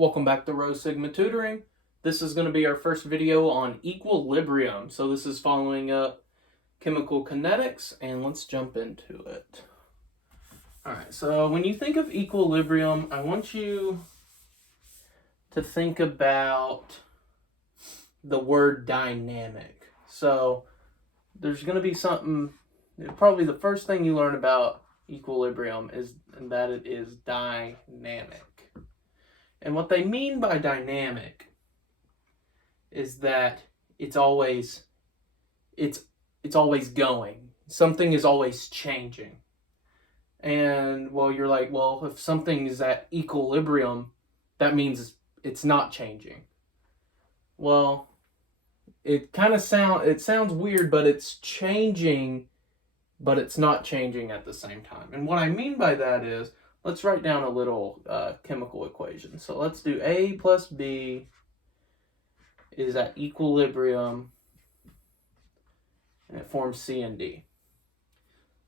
Welcome back to Rho Sigma Tutoring. This is going to be our first video on equilibrium. So this is following up chemical kinetics, and let's jump into it. Alright, so when you think of equilibrium, I want you to think about the word dynamic. So there's going to be something, probably the first thing you learn about equilibrium is that it is dynamic. And what they mean by dynamic is that it's always going. Something is always changing. And well, you're like, well, if something is at equilibrium, that means it's not changing. Well, it sounds weird, but it's changing, but it's not changing at the same time. And what I mean by that is, let's write down a little chemical equation. So let's do A plus B is at equilibrium, and it forms C and D.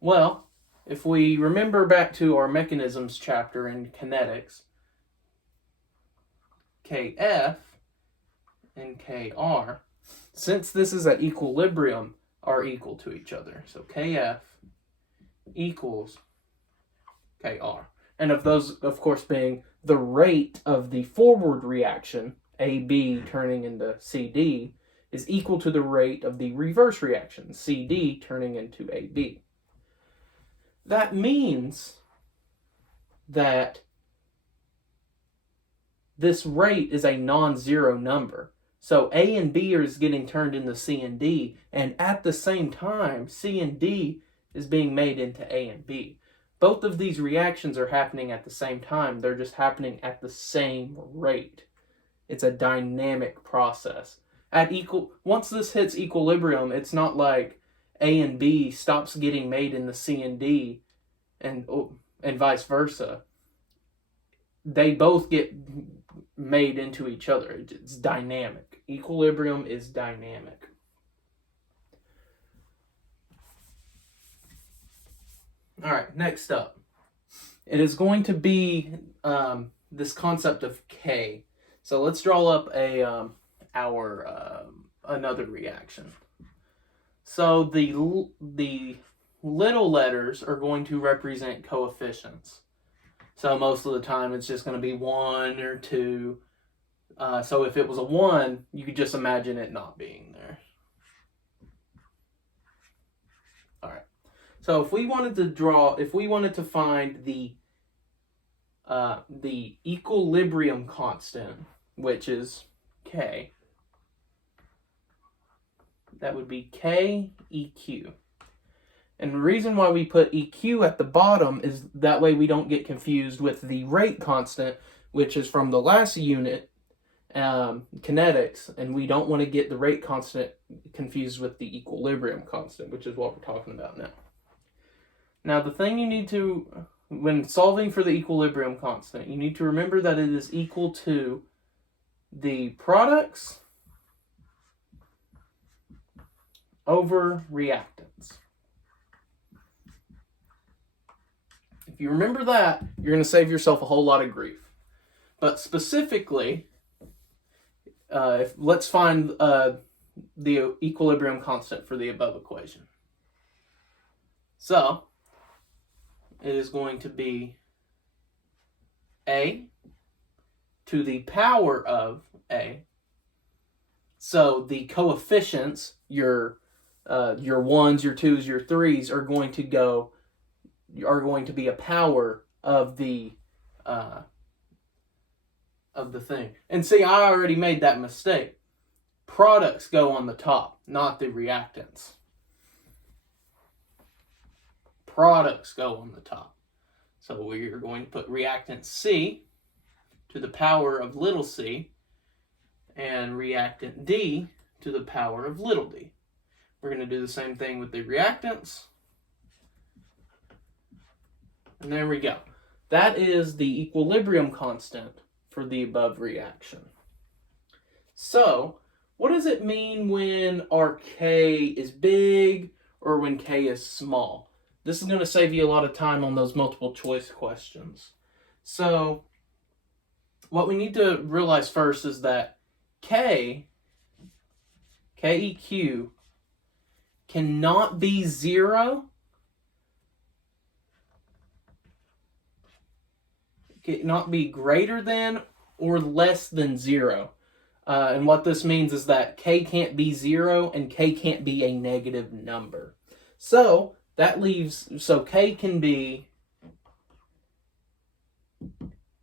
Well, if we remember back to our mechanisms chapter in kinetics, Kf and Kr, since this is at equilibrium, are equal to each other. So Kf equals Kr. And of those, of course, being the rate of the forward reaction, AB turning into CD, is equal to the rate of the reverse reaction, CD turning into AB. That means that this rate is a non-zero number. So A and B is getting turned into C and D, and at the same time, C and D is being made into A and B. Both of these reactions are happening at the same time. They're just happening at the same rate. It's a dynamic process. Once this hits equilibrium, it's not like A and B stops getting made in the C and D and vice versa. They both get made into each other. It's dynamic. Equilibrium is dynamic. All right, next up. It is going to be this concept of K. So let's draw up another reaction. So the little letters are going to represent coefficients. So most of the time it's just going to be 1 or 2. So if it was a 1, you could just imagine it not being there. All right. So if we wanted to find the equilibrium constant, which is K, that would be KEQ. And the reason why we put EQ at the bottom is that way we don't get confused with the rate constant, which is from the last unit, kinetics, and we don't want to get the rate constant confused with the equilibrium constant, which is what we're talking about now. Now, the thing you need to, when solving for the equilibrium constant, you need to remember that it is equal to the products over reactants. If you remember that, you're going to save yourself a whole lot of grief. But specifically, let's find the equilibrium constant for the above equation. So, it is going to be A to the power of A. So the coefficients, your 1s, your 2s, your 3s are going to be a power of the thing. And see, I already made that mistake. Products go on the top, not the reactants. Products go on the top. So we are going to put reactant C to the power of little c, and reactant D to the power of little d. We're going to do the same thing with the reactants. And there we go. That is the equilibrium constant for the above reaction. So, what does it mean when our K is big or when K is small? This is going to save you a lot of time on those multiple choice questions. So, what we need to realize first is that KEQ, cannot be 0, cannot be greater than or less than 0. And what this means is that K can't be 0 and K can't be a negative number. So that leaves, so K can be,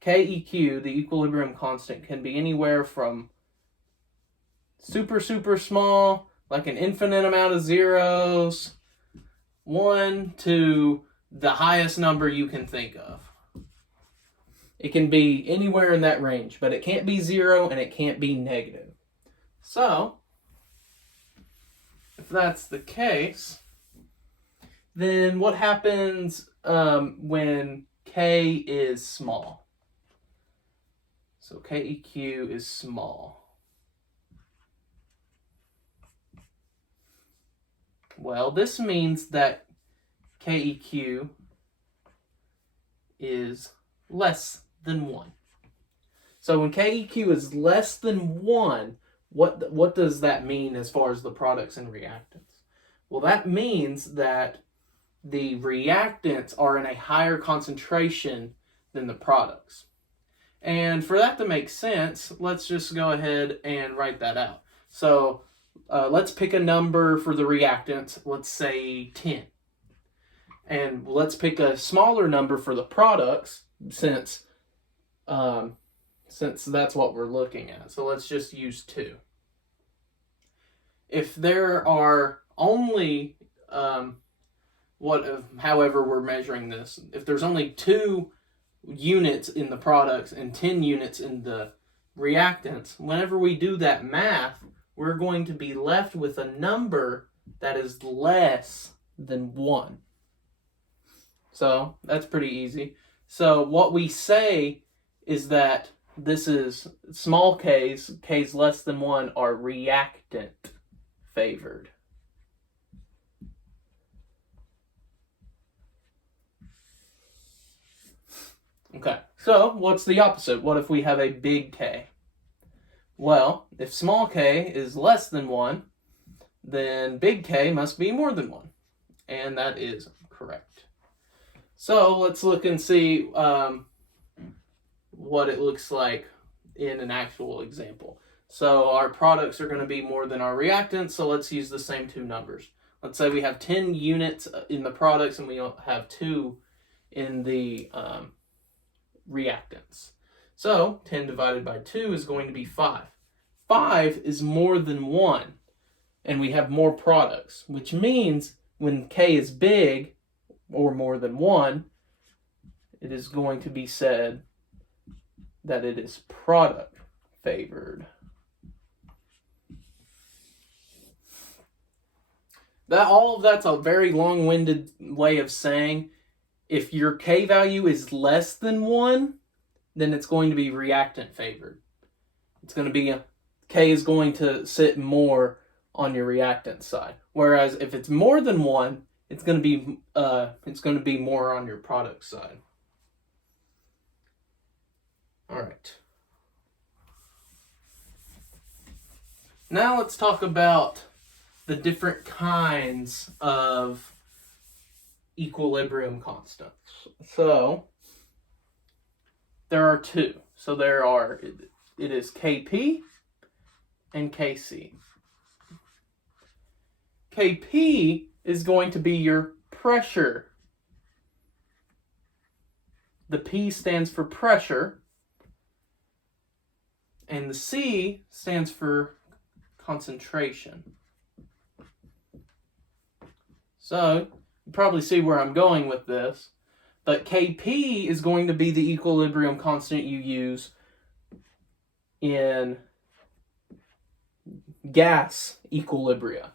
KEQ, the equilibrium constant, can be anywhere from super, super small, like an infinite amount of zeros, 1 to the highest number you can think of. It can be anywhere in that range, but it can't be 0 and it can't be negative. So, if that's the case, then what happens when K is small? So KEQ is small. Well, this means that KEQ is less than 1. So when KEQ is less than 1, what does that mean as far as the products and reactants? Well, that means that the reactants are in a higher concentration than the products. And for that to make sense, let's just go ahead and write that out. So let's pick a number for the reactants, let's say 10. And let's pick a smaller number for the products, since that's what we're looking at. So let's just use 2. If there are only, however we're measuring this, if there's only 2 units in the products and 10 units in the reactants, whenever we do that math, we're going to be left with a number that is less than 1. So that's pretty easy. So what we say is that this is small k's less than 1 are reactant favored. Okay, so what's the opposite? What if we have a big K? Well, if small k is less than 1, then big K must be more than 1. And that is correct. So let's look and see what it looks like in an actual example. So our products are going to be more than our reactants, so let's use the same 2 numbers. Let's say we have 10 units in the products and we have 2 in the reactants. So 10 divided by 2 is going to be 5. 5 is more than 1, and we have more products, which means when K is big, or more than 1, it is going to be said that it is product favored. All of that's a very long-winded way of saying if your K value is less than 1, then it's going to be reactant favored. It's going to be K is going to sit more on your reactant side. Whereas if it's more than 1, it's going to be more on your product side. All right. Now let's talk about the different kinds of equilibrium constants. So there are 2. So it is Kp and Kc. Kp is going to be your pressure. The P stands for pressure, and the C stands for concentration. So you probably see where I'm going with this, but Kp is going to be the equilibrium constant you use in gas equilibria,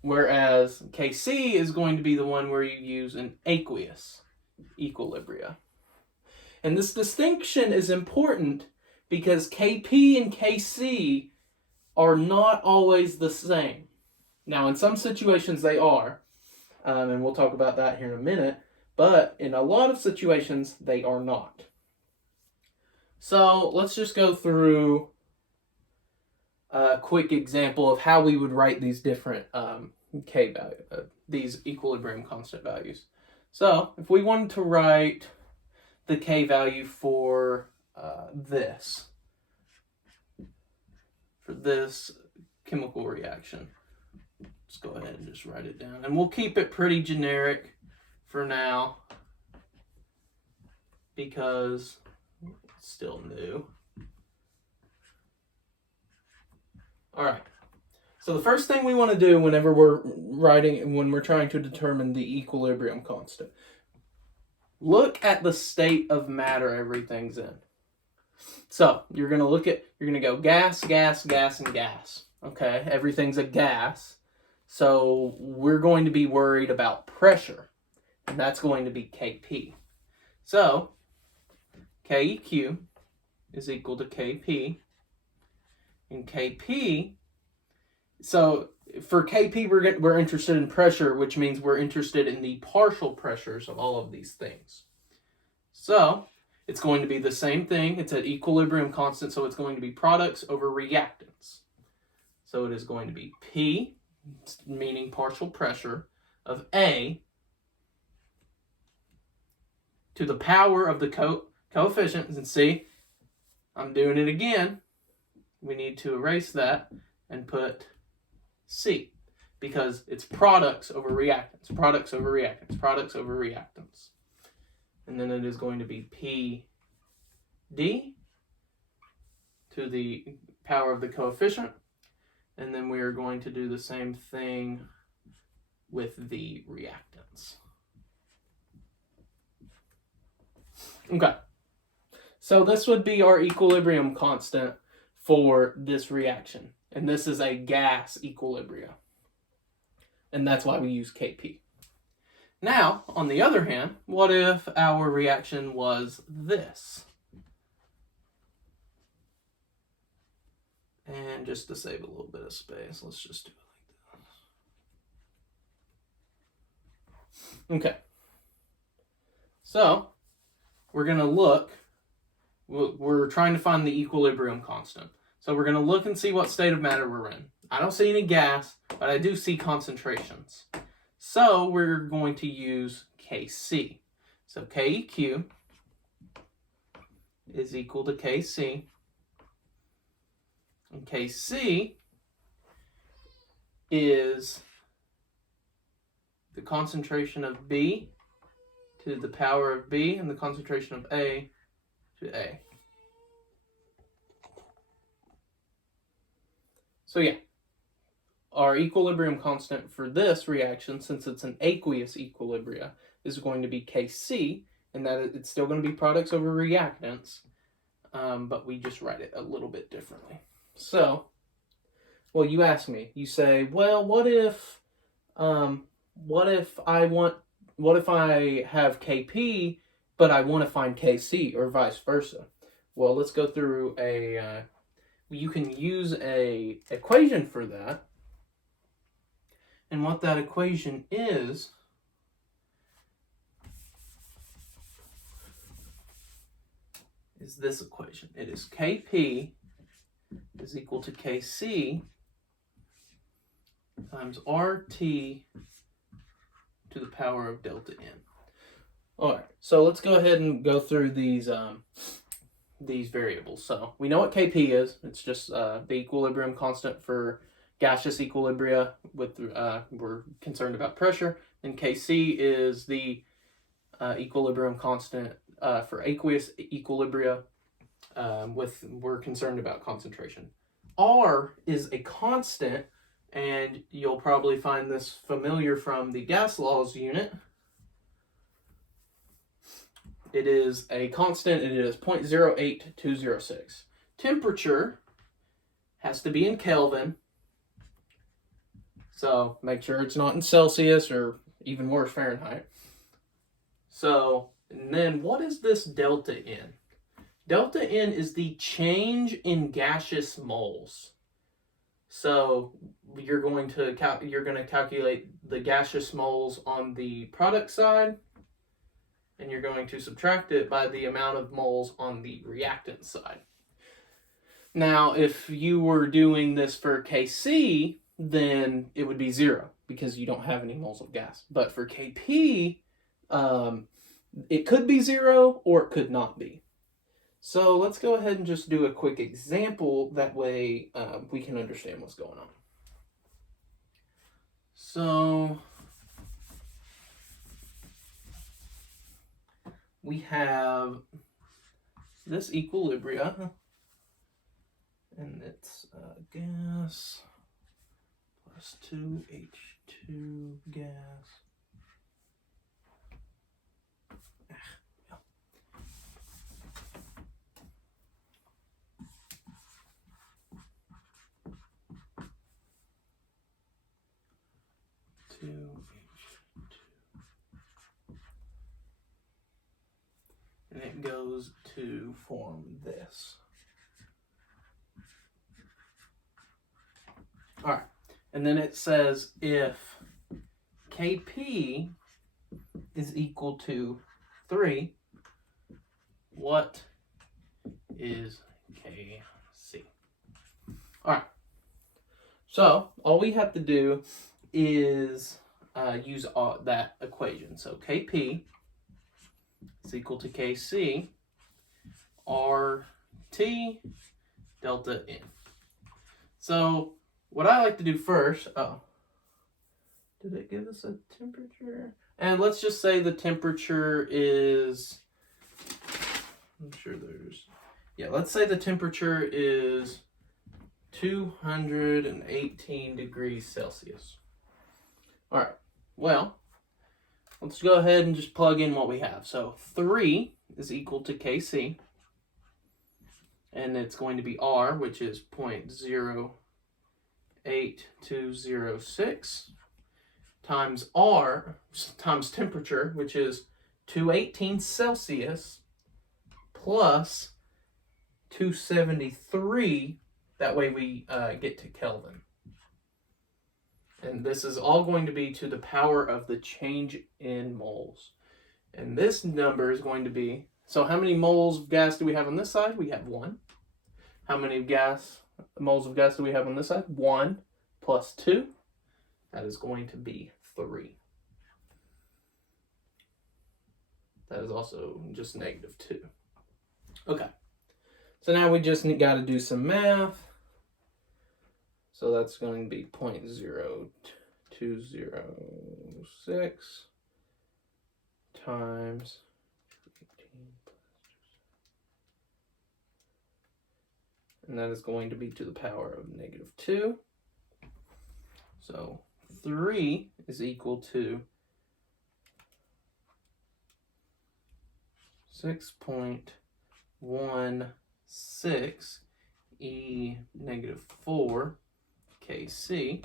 whereas Kc is going to be the one where you use in aqueous equilibria. And this distinction is important because Kp and Kc are not always the same. Now, in some situations they are, and we'll talk about that here in a minute, but in a lot of situations they are not. So let's just go through a quick example of how we would write these different K value, these equilibrium constant values. So if we wanted to write the K value for this chemical reaction, let's go ahead and just write it down. And we'll keep it pretty generic for now because it's still new. All right. So the first thing we want to do whenever when we're trying to determine the equilibrium constant, look at the state of matter everything's in. So you're going to go gas, gas, gas, and gas. Okay, everything's a gas. So we're going to be worried about pressure, and that's going to be Kp. So Keq is equal to Kp, and Kp, so for Kp we're interested in pressure, which means we're interested in the partial pressures of all of these things. So it's going to be the same thing. It's an equilibrium constant, so it's going to be products over reactants. So it is going to be P, meaning partial pressure, of A to the power of the coefficients. And see, I'm doing it again. We need to erase that and put C, because it's products over reactants, products over reactants, products over reactants. And then it is going to be PD to the power of the coefficient. And then we are going to do the same thing with the reactants. Okay. So this would be our equilibrium constant for this reaction. And this is a gas equilibrium. And that's why we use Kp. Now, on the other hand, what if our reaction was this? And just to save a little bit of space, let's just do it like that. Okay. So, we're going to look. We're trying to find the equilibrium constant. So we're going to look and see what state of matter we're in. I don't see any gas, but I do see concentrations. So we're going to use Kc. So Keq is equal to Kc. And Kc is the concentration of B to the power of B and the concentration of A to A. So yeah, our equilibrium constant for this reaction, since it's an aqueous equilibria, is going to be Kc, and that it's still going to be products over reactants, but we just write it a little bit differently. So, well, you ask me, you say, well, what if I have Kp, but I want to find Kc, or vice versa? Well, let's go through you can use a equation for that. And what that equation is this equation. It is Kp is equal to Kc times RT to the power of delta N. All right, so let's go ahead and go through these variables. So we know what Kp is. It's just the equilibrium constant for gaseous equilibria. We're concerned about pressure. And Kc is the equilibrium constant for aqueous equilibria. We're concerned about concentration. R is a constant, and you'll probably find this familiar from the gas laws unit. It is a constant, and it is 0.08206. Temperature has to be in Kelvin, so make sure it's not in Celsius or even worse, Fahrenheit. So, and then what is this delta N? Delta N is the change in gaseous moles. So you're going to calculate the gaseous moles on the product side, and you're going to subtract it by the amount of moles on the reactant side. Now, if you were doing this for Kc, then it would be 0 because you don't have any moles of gas. But for Kp, it could be 0 or it could not be. So let's go ahead and just do a quick example. That way we can understand what's going on. So we have this equilibria, and it's gas plus 2H2 gas. And it goes to form this. All right, and then it says if Kp is equal to 3, what is Kc? All right, so all we have to do is use that equation. So Kp is equal to Kc RT delta N. So what I like to do first, did it give us a temperature? And let's just say the temperature is, I'm sure there's, yeah, let's say the temperature is 218 degrees Celsius. All right, well, let's go ahead and just plug in what we have. So 3 is equal to Kc, and it's going to be R, which is 0.08206, times R, times temperature, which is 218 Celsius, plus 273, that way we get to Kelvin. And this is all going to be to the power of the change in moles. And this number is going to be, so how many moles of gas do we have on this side? We have 1. How many moles of gas do we have on this side? 1 plus 2. That is going to be 3. That is also just -2. Okay. So now we just got to do some math. So that's going to be 0.0206 times 18, and that is going to be to the power of -2. So 3 is equal to 6.16 e -4 Kc.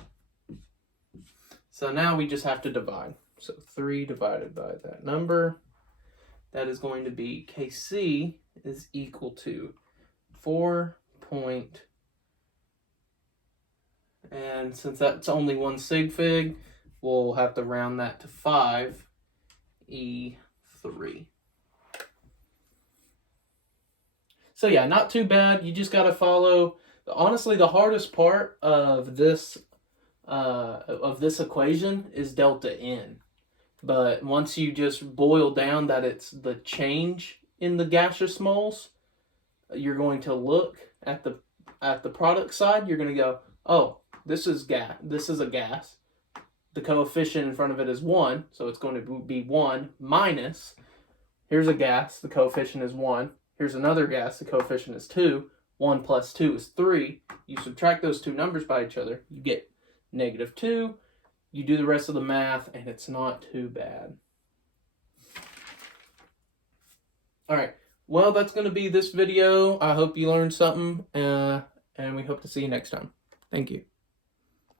So now we just have to divide. So 3 divided by that number, that is going to be Kc is equal to 4. And since that's only 1 sig fig, we'll have to round that to 5 E3. So yeah, not too bad. You just got to follow. Honestly, the hardest part of this equation is delta N. But once you just boil down that it's the change in the gaseous moles, you're going to look at the product side. You're going to go, oh, this is gas. This is a gas. The coefficient in front of it is 1, so it's going to be 1 minus. Here's a gas. The coefficient is 1. Here's another gas. The coefficient is 2. 1 plus 2 is 3. You subtract those two numbers by each other, you get -2. You do the rest of the math, and it's not too bad. All right. Well, that's going to be this video. I hope you learned something, and we hope to see you next time. Thank you.